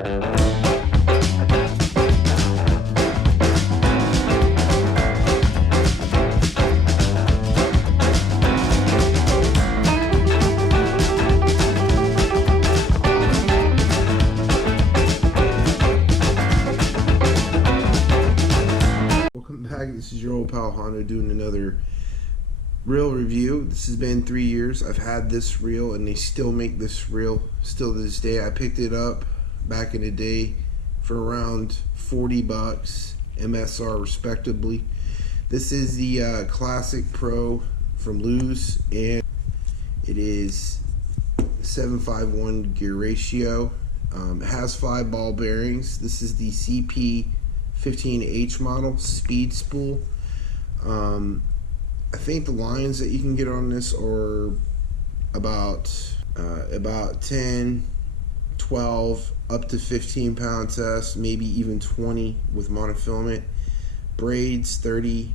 This is your old pal Hondo doing another reel review. This has been 3 years. I've had this reel and they still make this reel still to this day. I picked it up back in the day for around 40 bucks MSR respectively. This is the Classic Pro from LEWS, and it is 7:5:1 gear ratio. It has 5 ball bearings. This is the CP15H model speed spool. I think the lines that you can get on this are about 10, 12, up to 15 pound test, maybe even 20 with monofilament. Braids 30,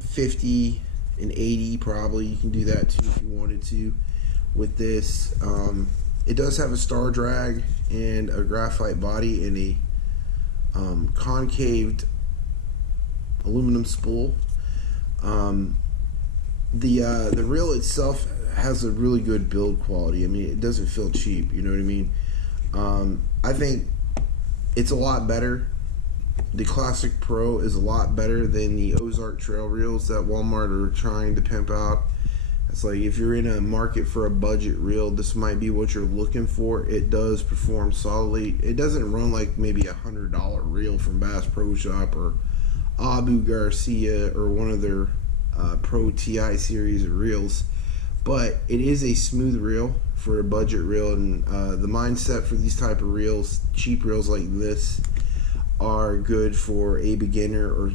50, and 80 probably. You can do that too if you wanted to with this. It does have a star drag and a graphite body and a concaved aluminum spool. The reel itself has a really good build quality. I mean, it doesn't feel cheap, you know what I mean? I think it's a lot better. The Classic Pro is a lot better than the Ozark trail reels that Walmart are trying to pimp out. It's like, if you're in a market for a budget reel, this might be what you're looking for. It does perform solidly. It doesn't run like maybe $100 reel from Bass Pro Shop or Abu-Garcia or one of their Pro TI series of reels, but it is a smooth reel for a budget reel. And the mindset for these type of reels, cheap reels like this, are good for a beginner or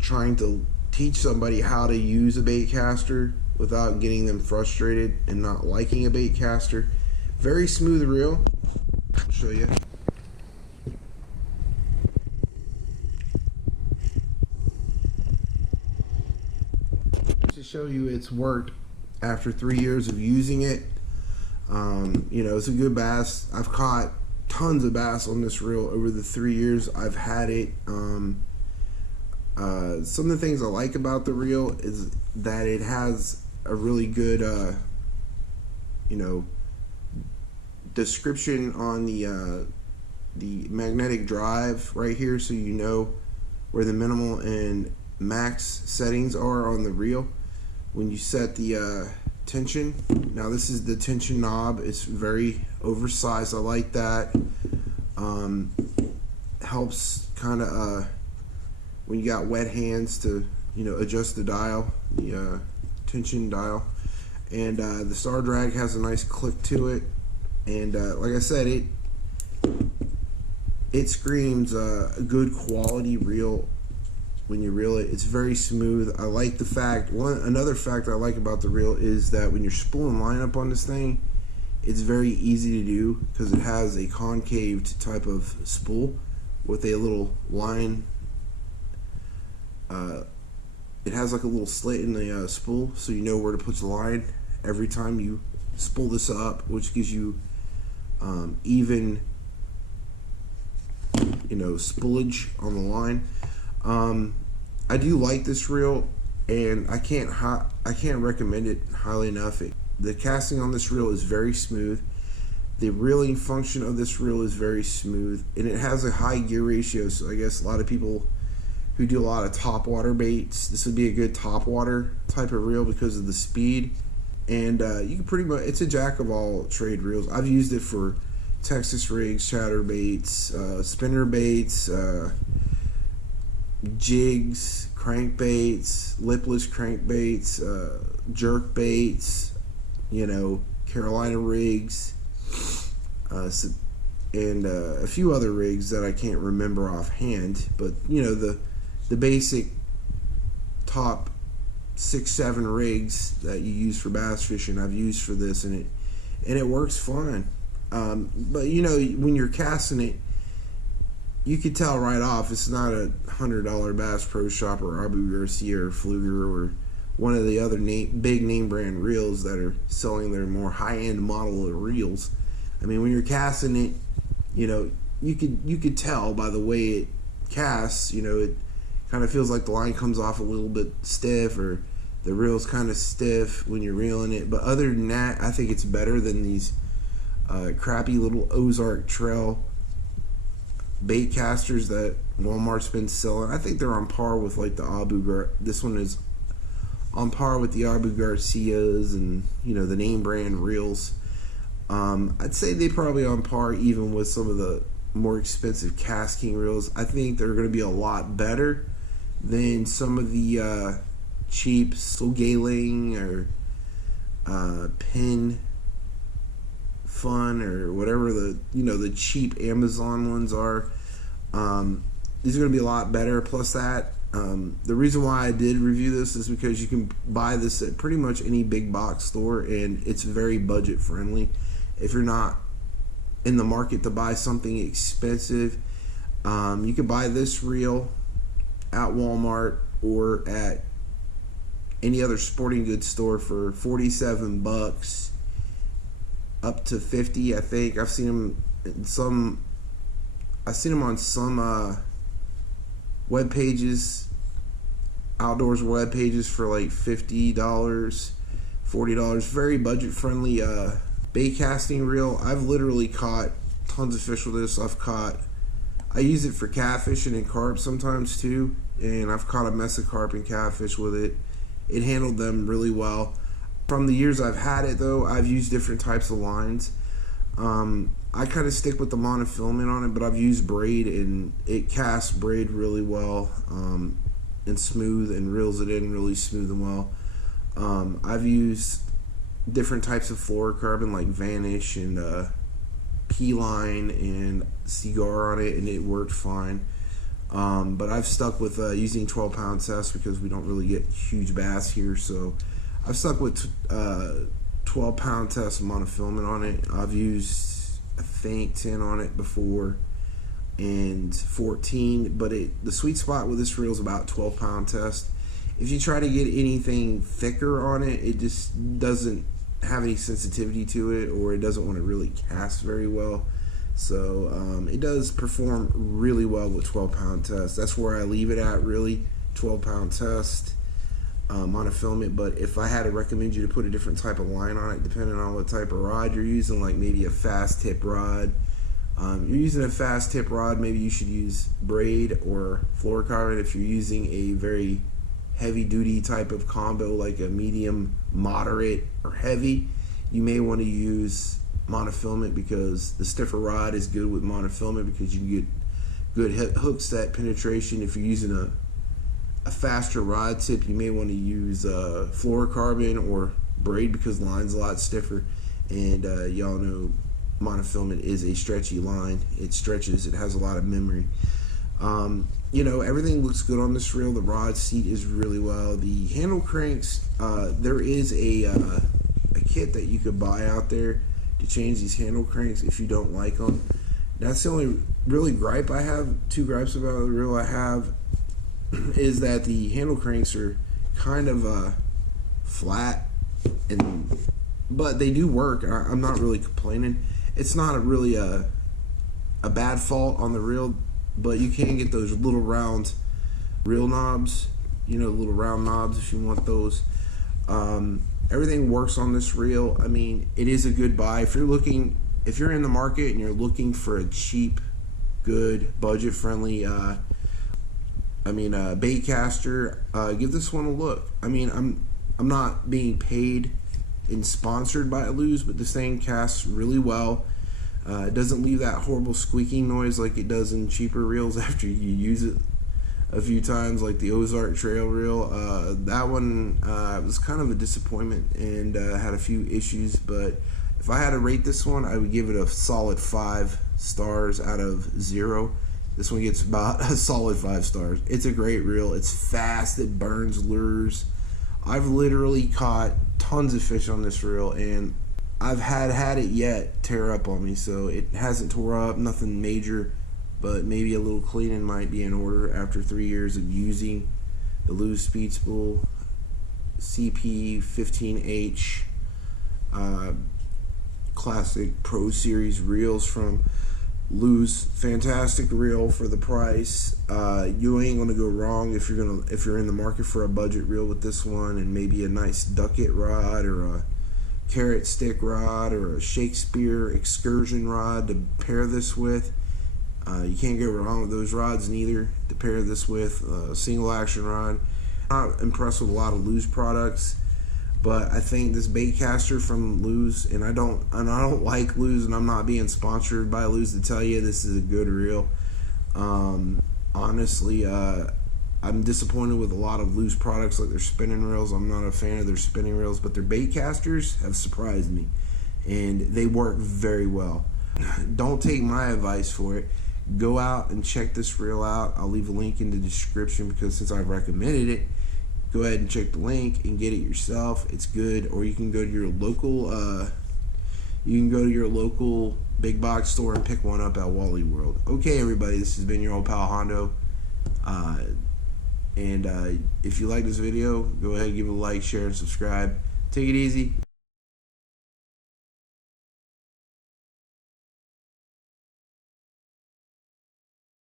trying to teach somebody how to use a bait caster without getting them frustrated and not liking a bait caster. Very smooth reel. I'll show you. To show you it's worked after 3 years of using it. You know, it's a good bass. I've caught tons of bass on this reel over the 3 years I've had it. Some of the things I like about the reel is that it has a really good you know, description on the magnetic drive right here, so you know where the minimal and max settings are on the reel when you set the tension. Now this is the tension knob. It's very oversized. I like that. Helps kind of when you got wet hands to, you know, adjust the dial, the tension dial. And the star drag has a nice click to it, and like I said, it screams a good quality reel. When you reel it, it's very smooth. I like the fact, another fact I like about the reel is that when you're spooling line up on this thing, it's very easy to do because it has a concaved type of spool with a little line. It has like a little slit in the spool, so you know where to put the line every time you spool this up, which gives you even, you know, spoolage on the line. I do like this reel, and I can't recommend it highly enough. The casting on this reel is very smooth. The reeling function of this reel is very smooth, and it has a high gear ratio, so I guess a lot of people who do a lot of topwater baits, this would be a good topwater type of reel because of the speed. And you can pretty much, it's a jack of all trade reels. I've used it for Texas rigs, chatter baits, spinner baits, jigs, crankbaits, lipless crankbaits, jerk baits, you know, Carolina rigs, and a few other rigs that I can't remember offhand. But you know, the basic top 6-7 rigs that you use for bass fishing, I've used for this, and it works fine. But you know, when you're casting it, you could tell right off it's not a $100 Bass Pro Shop or abu-garcia or Fluger or one of the other big name brand reels that are selling their more high-end model of reels. I mean, when you're casting it, you know, you could tell by the way it casts. You know, it kind of feels like the line comes off a little bit stiff, or the reel's kind of stiff when you're reeling it. But other than that, I think it's better than these crappy little Ozark Trail bait casters that Walmart's been selling. I think they're on par with like the this one is on par with the abu-garcias and, you know, the name brand reels. I'd say they probably on par even with some of the more expensive casting reels. I think they're going to be a lot better than some of the cheap Sogaling or Pin Fun or whatever the cheap Amazon ones are. These are going to be a lot better. Plus that, the reason why I did review this is because you can buy this at pretty much any big box store, and it's very budget friendly. If you're not in the market to buy something expensive, you can buy this reel at Walmart or at any other sporting goods store for $47 up to $50. I think I've seen them on some web pages, outdoors web pages, for like $50, $40. Very budget friendly bait casting reel. I've literally caught tons of fish with this. I use it for catfishing and carp sometimes too, and I've caught a mess of carp and catfish with it. It handled them really well. From the years I've had it though, I've used different types of lines. I kind of stick with the monofilament on it, but I've used braid, and it casts braid really well, and smooth, and reels it in really smooth and well. I've used different types of fluorocarbon like Vanish and P-line and Cigar on it, and it worked fine. But I've stuck with using 12-pound test because we don't really get huge bass here, so I've stuck with 12-pound test monofilament on it. I've used, I think, 10 on it before and 14, but the sweet spot with this reel is about 12-pound test. If you try to get anything thicker on it, it just doesn't have any sensitivity to it, or it doesn't want to really cast very well. So it does perform really well with 12-pound test. That's where I leave it at, really, 12-pound test. Monofilament. But if I had to recommend you to put a different type of line on it, depending on what type of rod you're using, like maybe a fast tip rod, you're using a fast tip rod, maybe you should use braid or fluorocarbon. If you're using a very heavy duty type of combo, like a medium, moderate, or heavy, you may want to use monofilament, because the stiffer rod is good with monofilament because you can get good hook set penetration. If you're using a faster rod tip, you may want to use fluorocarbon or braid because the line's a lot stiffer, and y'all know monofilament is a stretchy line. It stretches, it has a lot of memory. You know, everything looks good on this reel. The rod seat is really well. The handle cranks, there is a kit that you could buy out there to change these handle cranks if you don't like them. That's the only really gripe I have. Two gripes about the reel I have is that the handle cranks are kind of flat, but they do work. I'm not really complaining. It's not really a bad fault on the reel, but you can get those little round reel knobs, you know, little round knobs if you want those. Everything works on this reel. I mean, it is a good buy. If you're in the market and you're looking for a cheap, good, budget-friendly baitcaster, give this one a look. I mean, I'm not being paid and sponsored by LEWS, but this thing casts really well. It doesn't leave that horrible squeaking noise like it does in cheaper reels after you use it a few times, like the Ozark Trail reel. That one was kind of a disappointment and had a few issues, but if I had to rate this one, I would give it a solid 5 stars out of 0. This one gets about a solid 5 stars. It's a great reel. It's fast. It burns lures. I've literally caught tons of fish on this reel, and I've had it yet tear up on me, so it hasn't tore up, nothing major, but maybe a little cleaning might be in order after 3 years of using the LEWS Speed Spool CP15H classic Pro Series reels from LEWS, fantastic reel for the price. You ain't gonna go wrong if you're in the market for a budget reel with this one, and maybe a nice ducket rod or a carrot stick rod or a Shakespeare excursion rod to pair this with. You can't go wrong with those rods neither to pair this with. A single action rod. I'm not impressed with a lot of LEWS products, but I think this baitcaster from LEWS, and I don't like LEWS, and I'm not being sponsored by LEWS to tell you this is a good reel. Honestly, I'm disappointed with a lot of LEWS products, like their spinning reels. I'm not a fan of their spinning reels, but their baitcasters have surprised me, and they work very well. Don't take my advice for it. Go out and check this reel out. I'll leave a link in the description, because since I've recommended it, go ahead and check the link and get it yourself. It's good. Or you can go to your local big box store and pick one up at Wally World. Okay, everybody, this has been your old pal Hondo. And if you like this video, go ahead and give it a like, share, and subscribe. Take it easy.